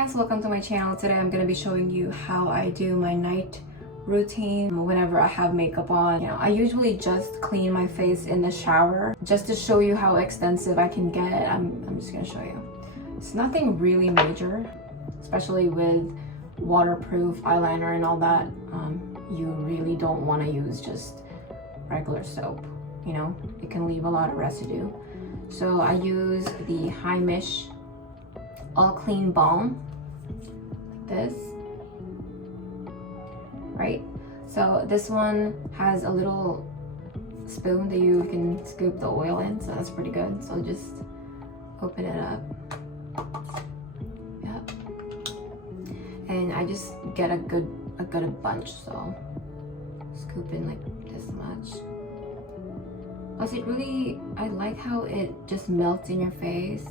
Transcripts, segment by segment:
guys, welcome to my channel. Today I'm going to be showing you how I do my night routine whenever I have makeup on. I usually just clean my face in the shower just to show you how extensive I can get. I'm just going to show you. It's nothing really major, especially with waterproof eyeliner and all that. You really don't want to use just regular soap. It can leave a lot of residue. So I use the Heimish All Clean Balm, like this, right? So this one has a little spoon that you can scoop the oil in, so that's pretty good. So just open it up. Yep. And I just get a good bunch, so scoop in like this much. Plus I like how it just melts in your face.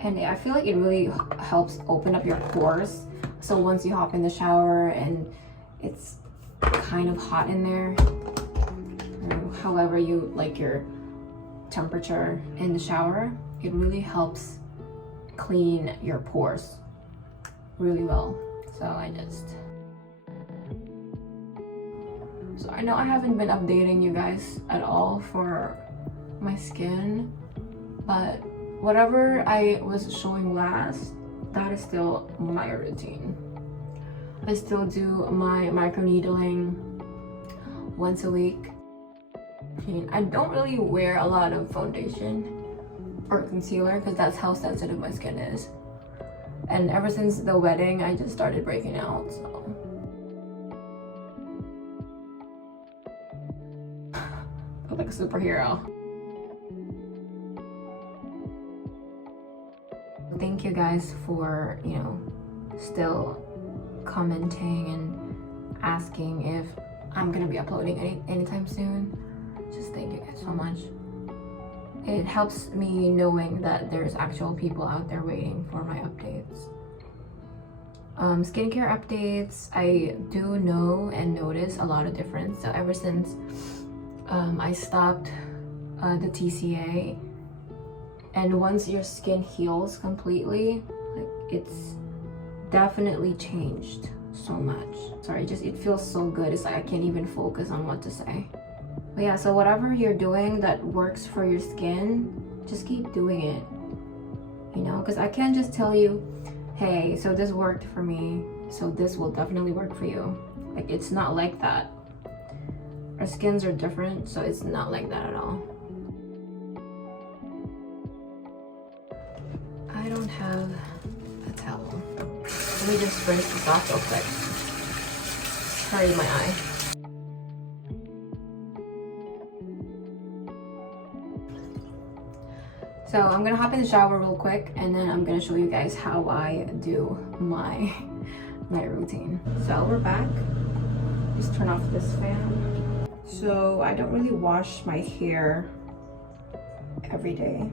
And I feel like it really helps open up your pores. So once you hop in the shower and it's kind of hot in there, or however you like your temperature in the shower, it really helps clean your pores really well. So I know I haven't been updating you guys at all for my skin, but whatever I was showing last, that is still my routine. I still do my microneedling once a week. I don't really wear a lot of foundation or concealer because that's how sensitive my skin is. And ever since the wedding, I just started breaking out, so. I feel like a superhero. Thank you guys for, still commenting and asking if I'm gonna be uploading anytime soon. Just thank you guys so much. It helps me knowing that there's actual people out there waiting for my updates. Skincare updates, I do know and notice a lot of difference. So ever since I stopped the TCA, and once your skin heals completely, it's definitely changed so much. Sorry, it feels so good. It's like I can't even focus on what to say. But yeah, so whatever you're doing that works for your skin, just keep doing it. Because I can't just tell you, hey, so this worked for me, so this will definitely work for you. It's not like that. Our skins are different, so it's not like that at all. I don't have a towel. Let me just rinse this off real quick. Hurry my eye. So I'm gonna hop in the shower real quick and then I'm gonna show you guys how I do my routine. So we're back. Just turn off this fan. So I don't really wash my hair every day.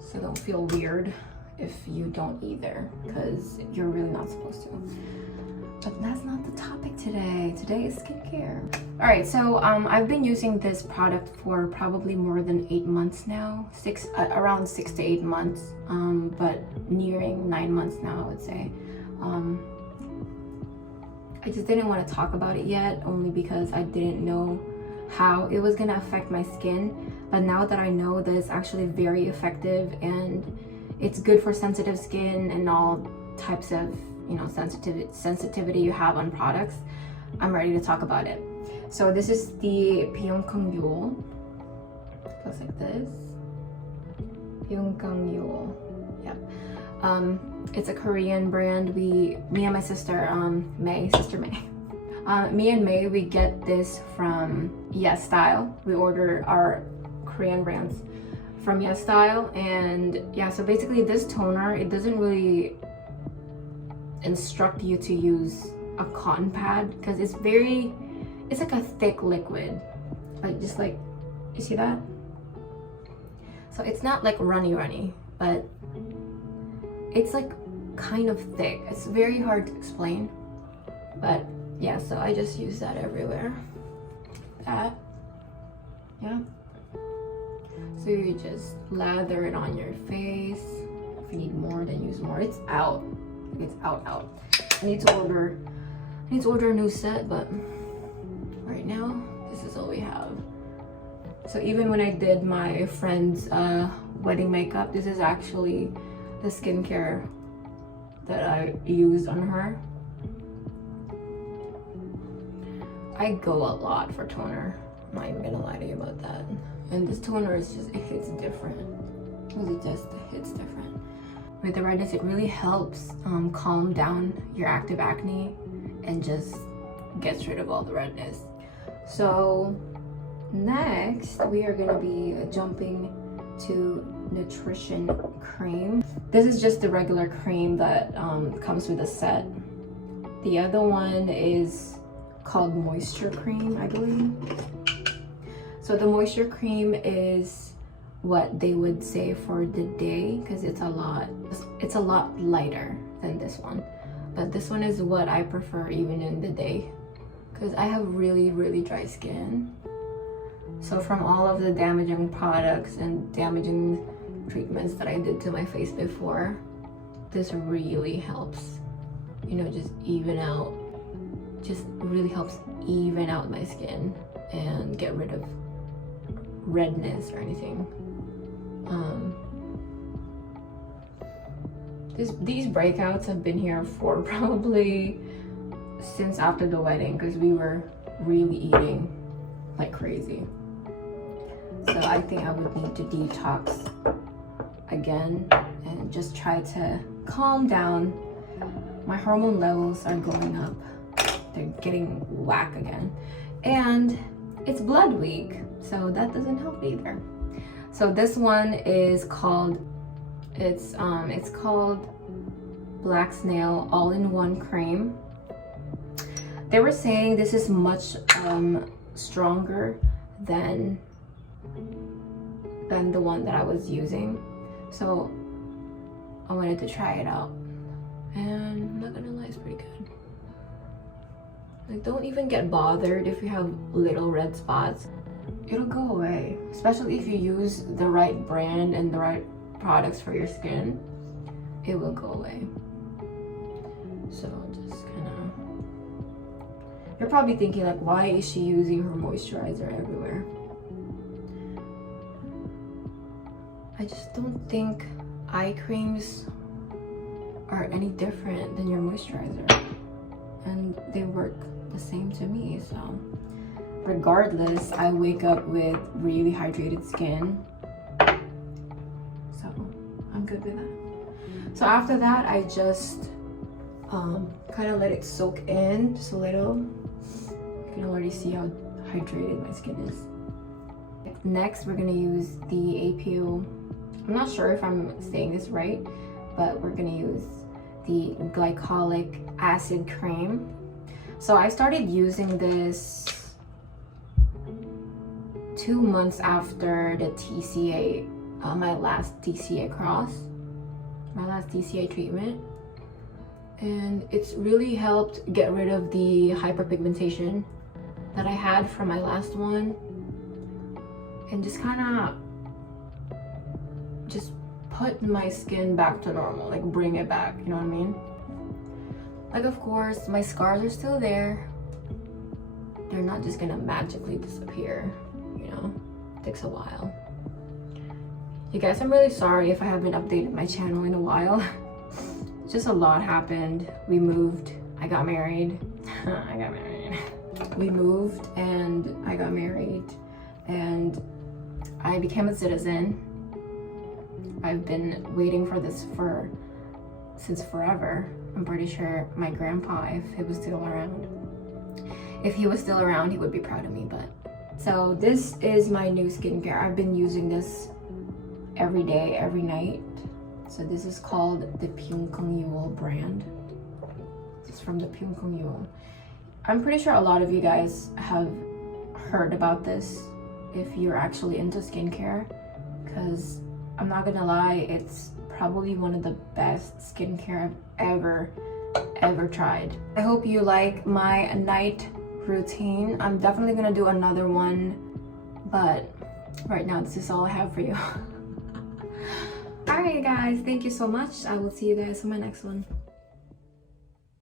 So don't feel weird if you don't either, because you're really not supposed to. But that's not the topic today. Today is skincare. All right, so I've been using this product for probably more than 8 months now. Around 6 to 8 months, but nearing 9 months now, I would say. I just didn't want to talk about it yet, only because I didn't know how it was gonna affect my skin. But now that I know that it's actually very effective and it's good for sensitive skin and all types of sensitivity you have on products, I'm ready to talk about it. So this is the Pyunkang. Looks like this. Pyunkang. Yep. It's a Korean brand. Me and my sister, May. Me and May, we get this from Yes Style. We order our Korean brands from Yes Style, and yeah, so basically this toner, it doesn't really instruct you to use a cotton pad because it's like a thick liquid, just like you see that. So it's not like runny, but it's like kind of thick. It's very hard to explain, but yeah, so I just use that everywhere. Yeah. So you just lather it on your face. If you need more, then use more. It's out. It's out. I need to order a new set, but right now this is all we have. So even when I did my friend's wedding makeup, this is actually the skincare that I used on her. I go a lot for toner. I'm not even gonna lie to you about that. And this toner is just, it hits different. It really just hits different. With the redness, it really helps calm down your active acne and just gets rid of all the redness. So next, we are gonna be jumping to nutrition cream. This is just the regular cream that comes with a set. The other one is called moisture cream, I believe. So the moisture cream is what they would say for the day, because it's a lot lighter than this one. But this one is what I prefer even in the day, because I have really dry skin. So from all of the damaging products and damaging treatments that I did to my face before, this really helps, you know, just really helps even out my skin and get rid of redness or anything. These breakouts have been here for probably since after the wedding, because we were really eating like crazy. So I think I would need to detox again and just try to calm down. My hormone levels are going up. They're getting whack again. And it's blood week, so that doesn't help either. So this one is called, it's called Black Snail All-in-One Cream. They were saying this is much stronger than the one that I was using. So I wanted to try it out. And I'm not gonna lie, it's pretty good. Like, don't even get bothered if you have little red spots. It'll go away, especially if you use the right brand and the right products for your skin. It will go away. So just kind of, you're probably thinking like, why is she using her moisturizer everywhere? I just don't think eye creams are any different than your moisturizer, and they work the same to me. So regardless, I wake up with really hydrated skin, so I'm good with that. So after that, I just kind of let it soak in just a little. You can already see how hydrated my skin is. Next, we're gonna use the APU. I'm not sure if I'm saying this right, but we're gonna use the glycolic acid cream. So I started using this 2 months after the TCA, my last TCA Cross, my last TCA treatment. And it's really helped get rid of the hyperpigmentation that I had from my last one. And just kind of just put my skin back to normal, like bring it back, you know what I mean? Like, of course, my scars are still there. They're not just gonna magically disappear, you know? It takes a while. You guys, I'm really sorry if I haven't updated my channel in a while. Just a lot happened. We moved, I got married. We moved and I got married and I became a citizen. I've been waiting for this since forever. I'm pretty sure my grandpa, if he was still around, he would be proud of me. But so this is my new skincare. I've been using this every day, every night. So this is called the Pyunkang brand. It's from the Pyunkang. I'm pretty sure a lot of you guys have heard about this if you're actually into skincare, because I'm not gonna lie, it's probably one of the best skincare I've ever tried. I hope you like my night routine. I'm definitely gonna do another one, but right now, this is all I have for you. Alright guys, thank you so much. I will see you guys in my next one.